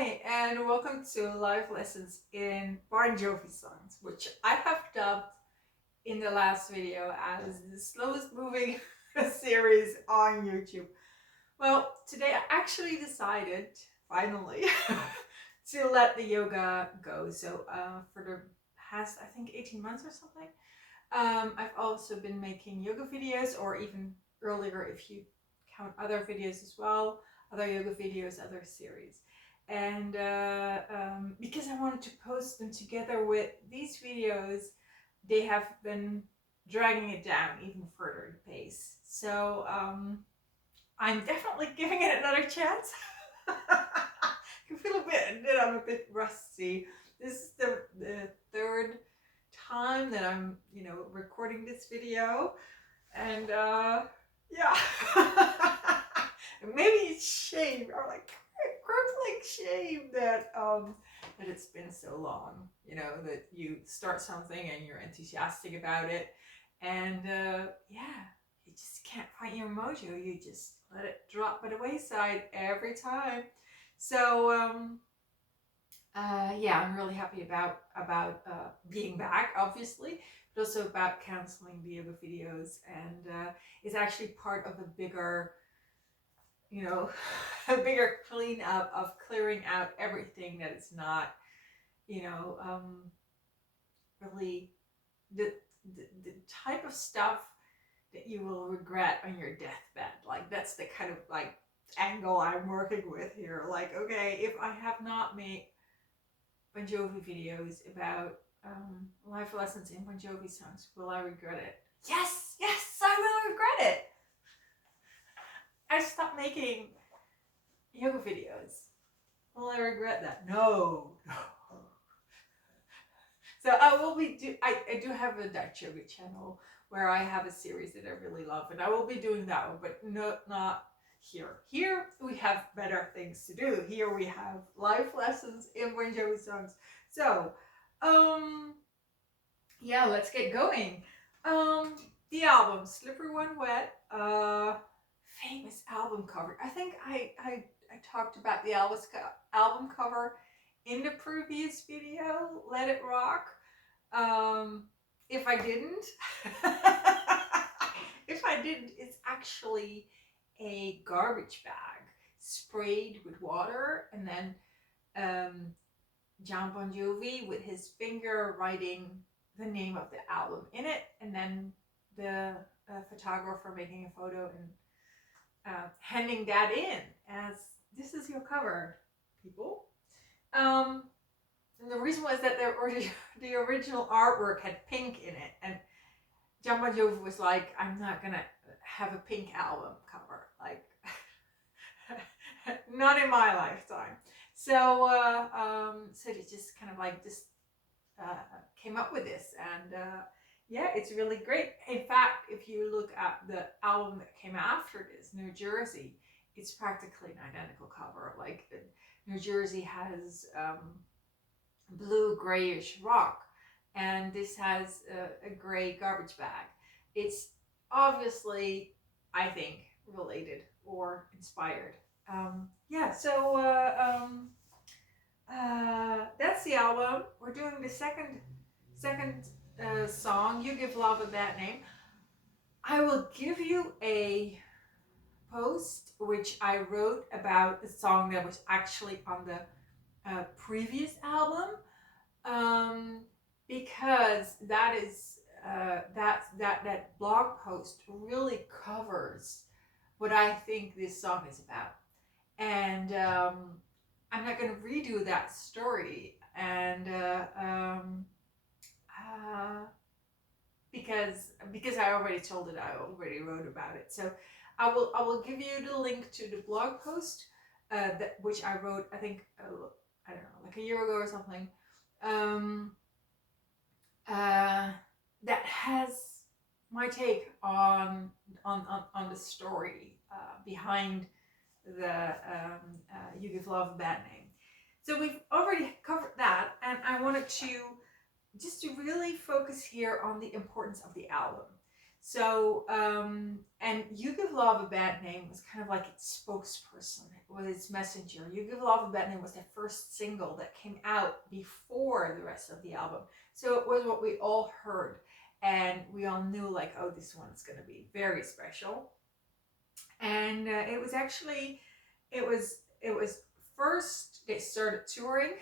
Hi, and welcome to live lessons in Bon Jovi songs, which I have dubbed in the last video as the slowest moving series on YouTube. Well, today I actually decided, finally, to let the yoga go. So for the past, I think 18 months or something, I've also been making yoga videos, or even earlier if you count other videos as well, other yoga videos, other series. And because I wanted to post them together with these videos, they have been dragging it down even further in pace. So I'm definitely giving it another chance. I can feel a bit that I'm a bit rusty. This is the third time that I'm, recording this video, and yeah, maybe it's shame, or like crippling shame that it's been so long. That you start something and you're enthusiastic about it, and yeah, you just can't find your mojo. You just let it drop by the wayside every time. So yeah, I'm really happy about being back, obviously, but also about canceling the yoga videos, and it's actually part of a bigger, a bigger cleanup of clearing out everything that is not, really the type of stuff that you will regret on your deathbed. Like, that's the kind of like angle I'm working with here. Like, okay, if I have not made Bon Jovi videos about life lessons in Bon Jovi songs, will I regret it? Yes, I will regret it. I stopped making yoga videos. Will I regret that? No. So I will be I do have a Dutch yoga channel where I have a series that I really love, and I will be doing that one, but not here. Here we have better things to do. Here we have life lessons in Bon Jovi songs. So, yeah, let's get going. The album Slippery When Wet, famous album cover. I think I talked about the album cover in the previous video, Let It Rock. If I didn't, it's actually a garbage bag sprayed with water, and then John Bon Jovi with his finger writing the name of the album in it, and then the photographer making a photo and handing that in as, this is your cover, people. And the reason was that the original artwork had pink in it, and John Bon Jovi was like, I'm not gonna have a pink album cover, like not in my lifetime. So so they just kind of like just came up with this, and yeah, it's really great. In fact, if you look at the album that came after this, New Jersey, it's practically an identical cover. Like, New Jersey has blue grayish rock, and this has a gray garbage bag. It's obviously, I think, related or inspired. Yeah, so that's the album. We're doing the second song, You Give Love a Bad Name. I will give you a post which I wrote about the song that was actually on the previous album, because that is that blog post really covers what I think this song is about, and I'm not going to redo that story, and because I already told it, I already wrote about it. So I will give you the link to the blog post which I wrote, I think, I don't know, like a year ago or something, that has my take on the story behind the You Give Love a Bad Name. So we've already covered that, and I wanted to just really focus here on the importance of the album. So, and You Give Love a Bad Name was kind of like its spokesperson, it was its messenger. You Give Love a Bad Name was the first single that came out before the rest of the album. So it was what we all heard, and we all knew like, oh, this one's going to be very special. And it was actually, it was first they started touring,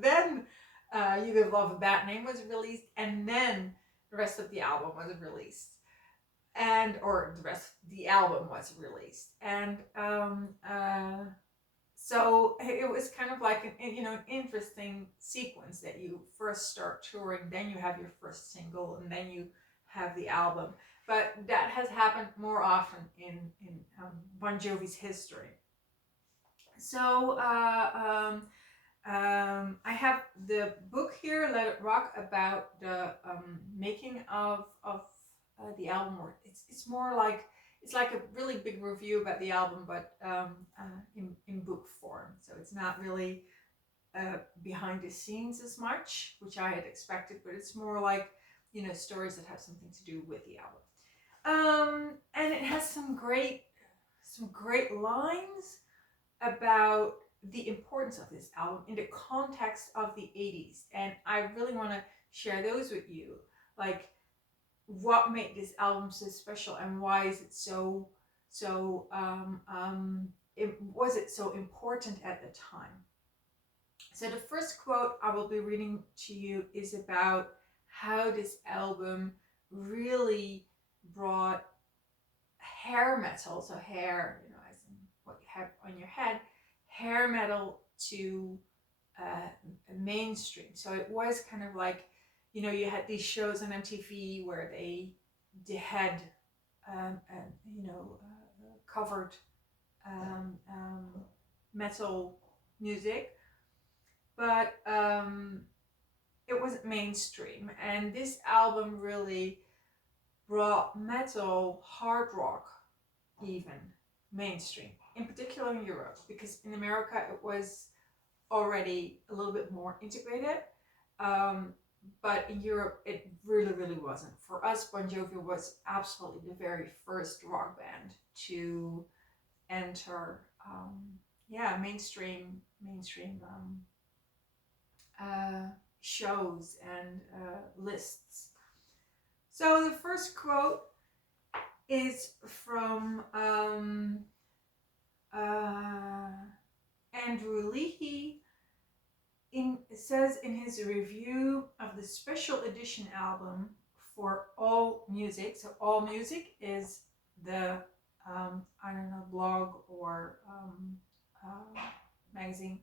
then You Give Love a Bad Name was released, and then the rest of the album was released, or the rest of the album was released, and so it was kind of like an interesting sequence that you first start touring, then you have your first single, and then you have the album. But that has happened more often in Bon Jovi's history. So I have the book here, Let It Rock, about the making of the album. Or it's more like, it's like a really big review about the album, but in book form. So it's not really behind the scenes as much, which I had expected, but it's more like, stories that have something to do with the album. And it has some great lines about the importance of this album in the context of the 80s, and I really want to share those with you, like what made this album so special and why is it was it so important at the time. So the first quote I will be reading to you is about how this album really brought hair metal, so hair, as in what you have on your head, hair metal to mainstream. So it was kind of like, you had these shows on MTV where they had covered metal music, but it wasn't mainstream. And this album really brought metal, hard rock, even mainstream, in particular in Europe, because in America it was already a little bit more integrated, but in Europe it really wasn't. For us, Bon Jovi was absolutely the very first rock band to enter mainstream shows and lists. So the first quote is from Andrew Leahy. It says in his review of the special edition album for All Music. So All Music is the blog or magazine.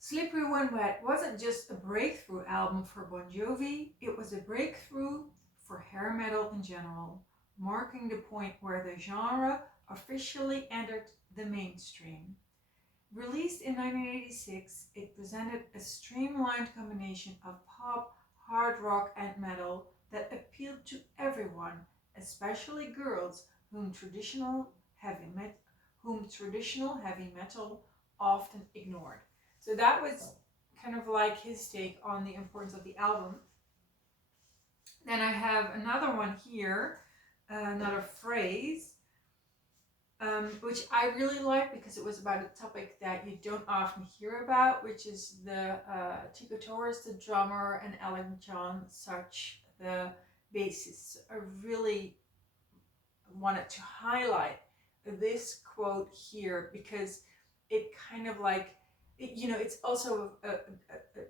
Slippery When Wet wasn't just a breakthrough album for Bon Jovi, it was a breakthrough for hair metal in general, marking the point where the genre officially entered the mainstream. Released in 1986, it presented a streamlined combination of pop, hard rock, and metal that appealed to everyone, especially girls whom traditional heavy metal often ignored. So that was kind of like his take on the importance of the album. Then I have another one here, another phrase, which I really like because it was about a topic that you don't often hear about, which is the Tico Torres, the drummer, and Alec John Such, the bassist. I really wanted to highlight this quote here because it kind of like, it's also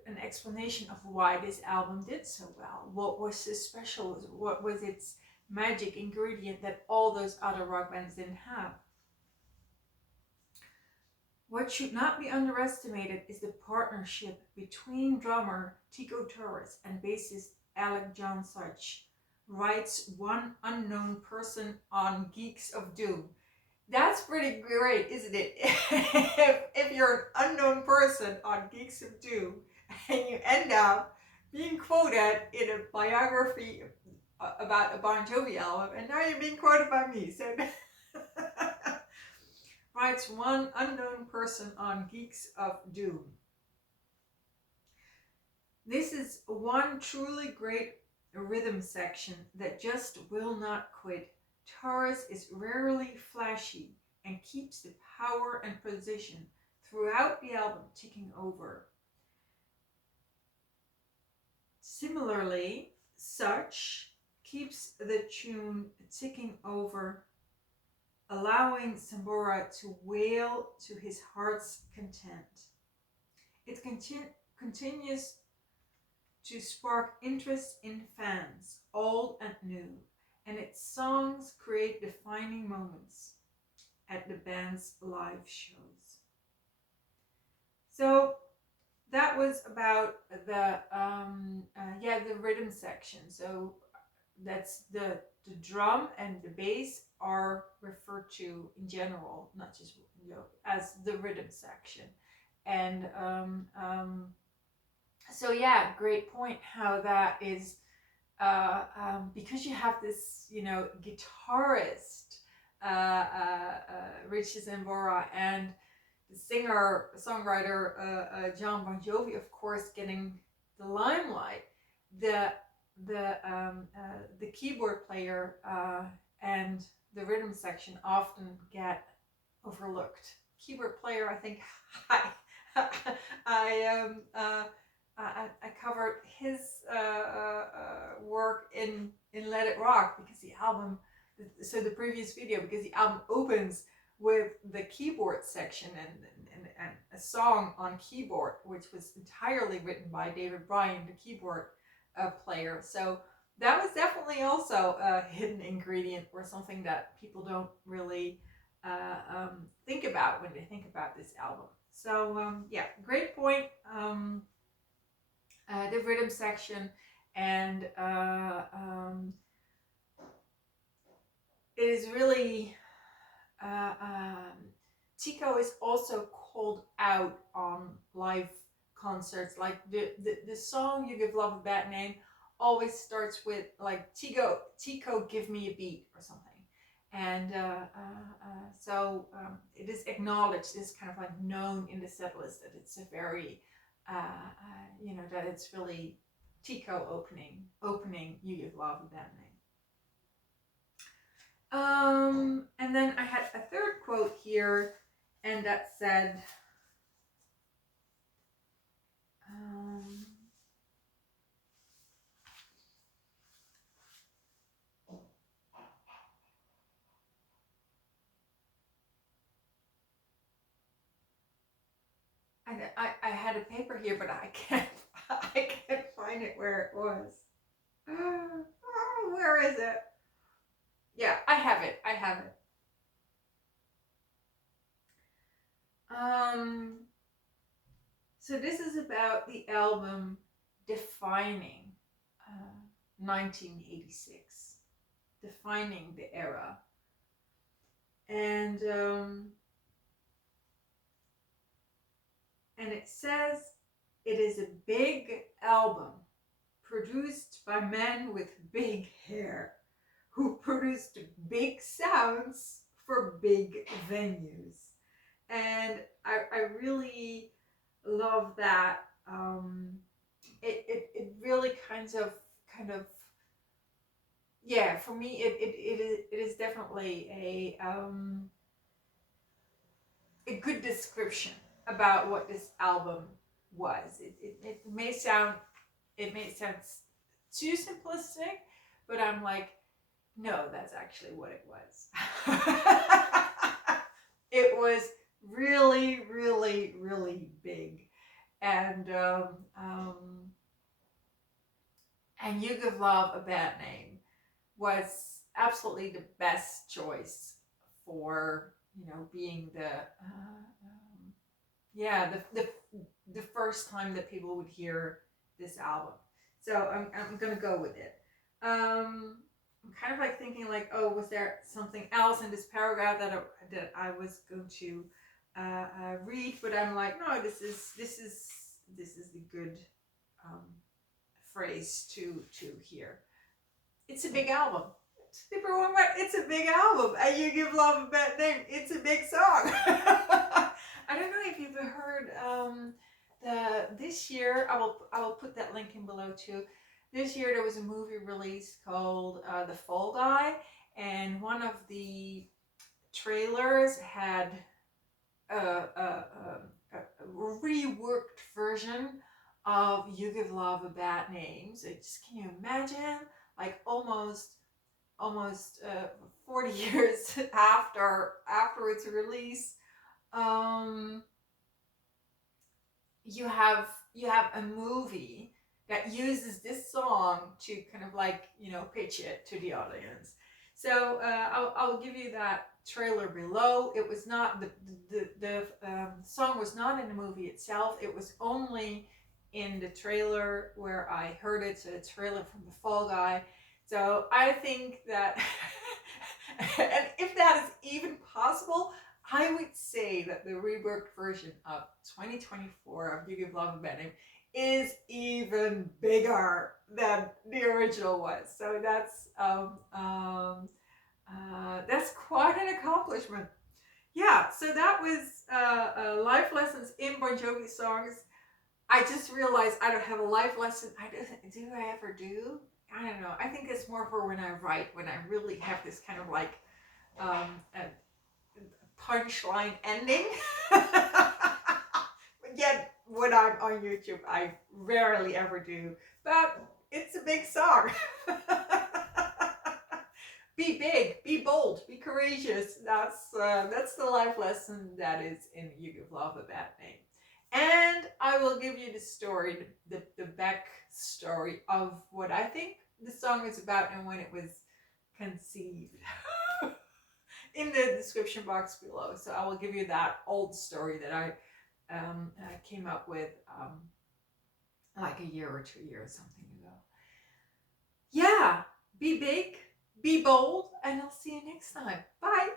an explanation of why this album did so well. What was so special? What was its magic ingredient that all those other rock bands didn't have? What should not be underestimated is the partnership between drummer Tico Torres and bassist Alec John Such, writes one unknown person on Geeks of Doom. That's pretty great, isn't it? if you're an unknown person on Geeks of Doom and you end up being quoted in a biography about a Bon Jovi album, and now you're being quoted by me. So writes one unknown person on Geeks of Doom. This is one truly great a rhythm section that just will not quit. Taurus is rarely flashy and keeps the power and position throughout the album ticking over. Similarly, Such keeps the tune ticking over, allowing Sambora to wail to his heart's content. It continues to spark interest in fans, old and new, and its songs create defining moments at the band's live shows. So that was about the the rhythm section. So that's the drum and the bass are referred to in general, not just as the rhythm section. And so yeah, great point how that is because you have this, guitarist, Richie Sambora, and the songwriter John Bon Jovi, of course, getting the limelight. The keyboard player and the rhythm section often get overlooked. Keyboard player, I think I covered his work in Let It Rock, because the album, so the previous video, because the album opens with the keyboard section and a song on keyboard, which was entirely written by David Bryan, the keyboard player. So that was definitely also a hidden ingredient, or something that people don't really think about when they think about this album. So yeah, great point. The rhythm section, and it is really Tico is also called out on live concerts. Like the song "You Give Love a Bad Name" always starts with like Tico, give me a beat or something. And so it is acknowledged, it's kind of like known in the set list that it's a very that it's really Tico opening "You Give Love a Bad Name." And then I had a third quote here, and that said, I had a paper here, but I can't find it where it was. Where is it? Yeah, I have it. So this is about the album defining 1986, defining the era. And it says, it is a big album produced by men with big hair who produced big sounds for big venues. And I really love that. It really kind of yeah, for me it is definitely a good description about what this album was. It may sound too simplistic, but I'm like, no, that's actually what it was. It was really, really, really big, and "You Give Love a Bad Name" was absolutely the best choice for being the first time that people would hear this album. So I'm gonna go with it. I'm kind of like thinking like, oh, was there something else in this paragraph that I was going to read? But I'm like, no, this is the good phrase to hear. It's a big album. It's a big album, and "You Give Love a Bad Name." It's a big song. I don't know if you've heard this year. I will put that link in below too. this year there was a movie released called The Fall Guy, and one of the trailers had a reworked version of You Give Love a Bad Name. So just, can you imagine, like almost 40 years after its release, you have a movie that uses this song to kind of like, you know, pitch it to the audience. So I'll give you that trailer below. It was not the song was not in the movie itself. It was only in the trailer where I heard it. So the trailer from The Fall Guy. So I think that, and if that is even possible, I would say that the reworked version of 2024 of You Give Love a Bad Name is even bigger than the original was. So that's quite an accomplishment. Yeah, so that was life lessons in Bon Jovi songs. I just realized I don't have a life lesson. Do I ever do? I don't know. I think it's more for when I write, when I really have this kind of like a punchline ending. But yet, when I'm on YouTube, I rarely ever do. But it's a big song. Be big, be bold, be courageous. That's the life lesson that is in You Give Love a Bad Name. And I will give you the story, the back story of what I think the song is about and when it was conceived in the description box below. So I will give you that old story that I came up with like a year or 2 years, something ago. Yeah, be big, be bold, and I'll see you next time. Bye.